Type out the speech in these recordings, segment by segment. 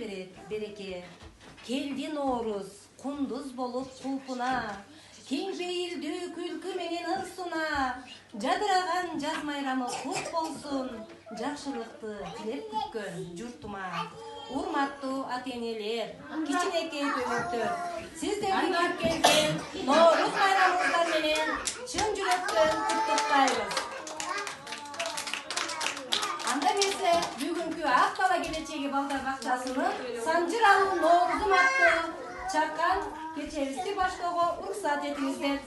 bereke. Keldi Nooruz, kunduz bolup kulpuna. Keng beyildi külkü menen ırsuna. Jadıragan jaz mayramı kut bolsun. Jakşılıkты tilep kütkön jurtuma. Urmattуу ata-eneler, kичинекей көмөктөр. Сиздердин келип келген Nooruz bayрамыңыздар менен чын жүрөктөн куттуктайбыз. Анда берсе бүгүнкү ак бала келечеги балдар бакчасынын санжыралуу Nooruzum аттуу чакан кечебизди баштоого уруксат этиңиздер.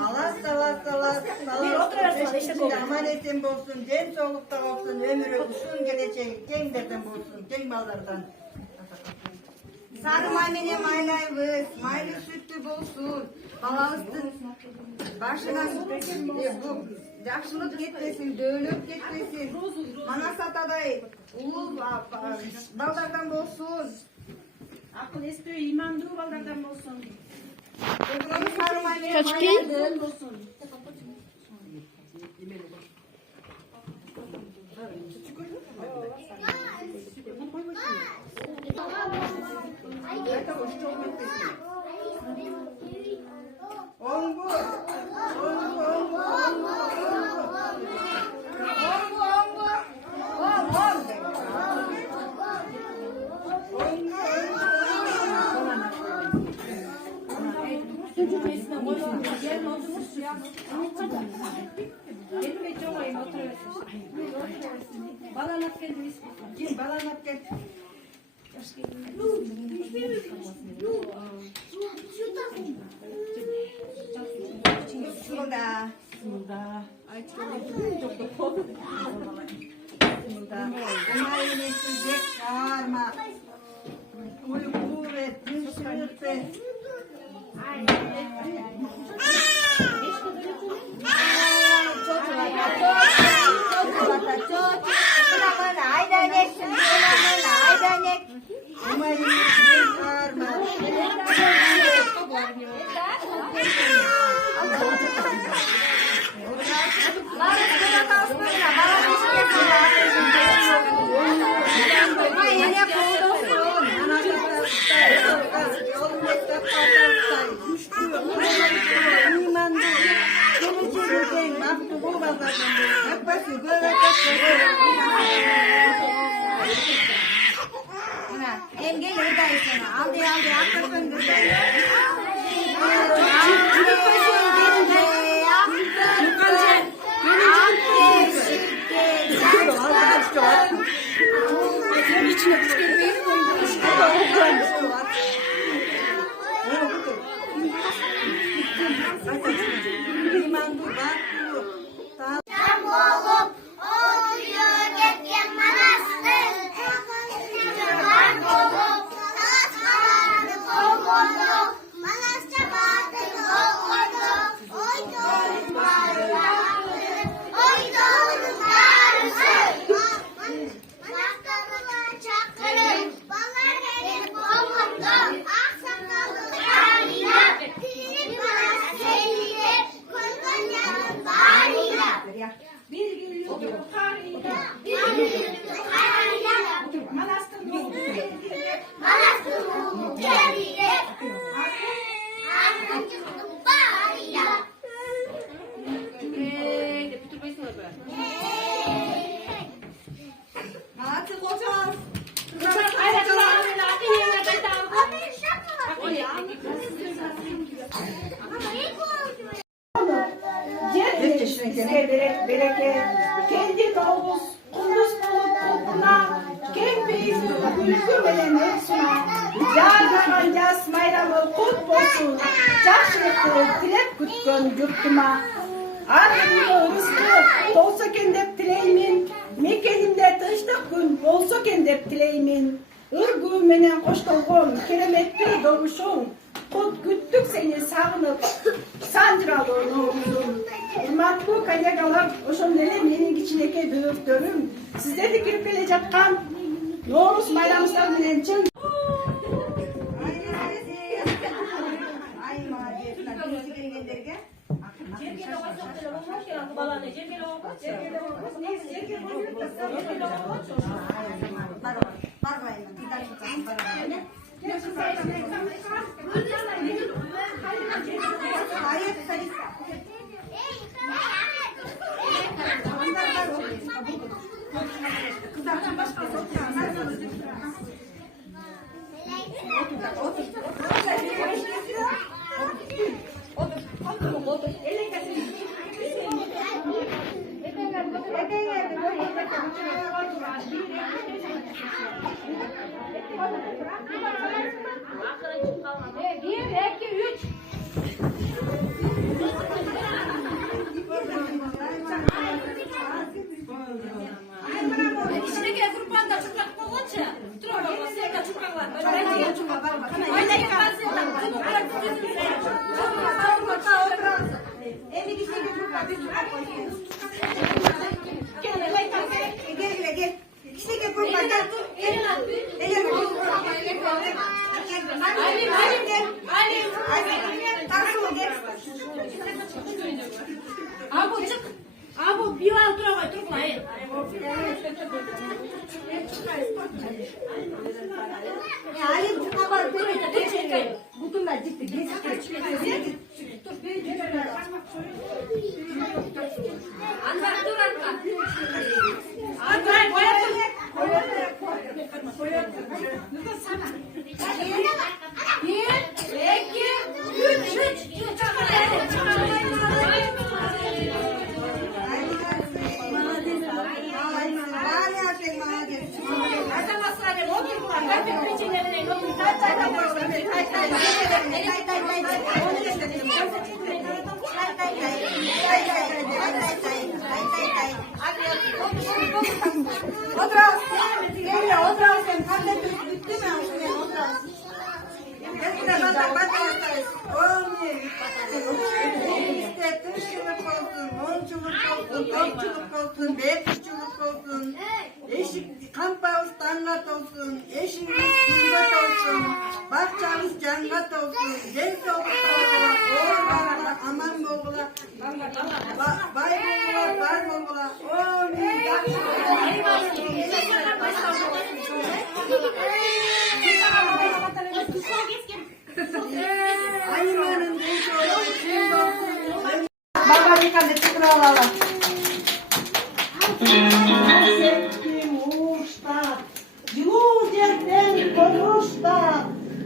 Allah salat. Bir oturuyorsun, işte bu. Amanetin bolsun, cem solukta olsun, ömrü uzun geleceği, cenderden bolsun, cem ballardan. Sarı maymene maylayvız, maylı sütlü bolsun, balanızın başına bu yaşlılık gitmesin, dövülüp gitmesin, mana sataday, ulu ballardan bolsun. Akıl istiyor, iman dur ballardan olsun. Sarı maymene maylayvız bolsun. Balanat kendiniz. Gel balanat gel. Şurada. Bunlar yine sıcak çağırma. Uyku ve düşürüp ve Emge yurdaysın. Aldı akırsın güzel. Bereket, kendi doğuz, kunduz kuluna, kendi ülkü veren suna, yarın yaz bayramı kut olsun, çarşılıklı tilek kutkun yurtuma, ardımda rızkı olsa kendep tileymin, mekenimde tınçlık gün olsa kendep tileymin, ırgı menen hoştolğun, keremetli doğuşun, kut güttük seni sağınıp, sancıralı oğlum. Hurmatlı kollegalar, oşondele menin içindeki büyüktörüm, sizler de kirip gelecek kan, Noğuz bayramızdan bilen çın. Bir, iki, üç. İçindeki kurbanda çıplak olunca, dur baba, sen de çıplak var. Ben de çıplak var. Aynen yaparsın. Bunu bırak, Evi gitse götürme, bir çıkar koyuyoruz. Gel. İkisi de kurma, gel. elin at bir. Elin kurma. Ali. Tarsın gel. Abu çık. Abu bir al dur koy, dur koy. Ya Ali çıkma var, böyle de geçelim. Kutumlar çıktı, geçti. Anvar dur Anvar. Bir, iki, üç. Kamp olsun, anlat olsun, eşiniz kıymet olsun, bahçeniz cennet olsun, genç olsun, oğullarla aman boğula, bay boğula, bay boğula, Aymanın genç olsun, baba bir tane çıkır alalım. Sevdim uğuşta, yücerden konuşta,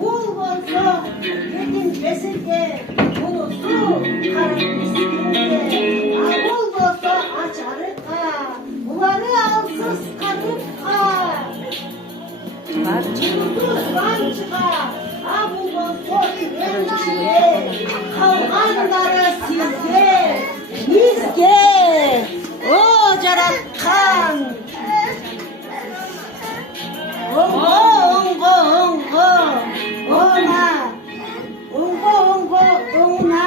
bul olsa yedim besirge, bunu su karın üstünde, bul olsa açarık ha, buları alsız katıp ha. Yıldız van çıkar, bul olsa önce, kalkanları sizde, bizge. O Carakkan. Ongo. Ona. Ona.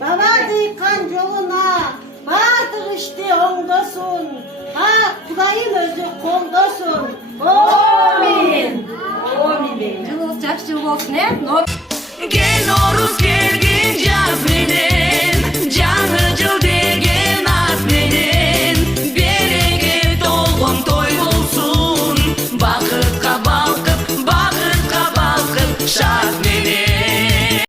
Babadı kancoluna. Vardır işte ondasun. Ha Kudayım özü koldasun. Amin. Жылыңыз жакшы болсын, э? Gel Noruz gel Cazmine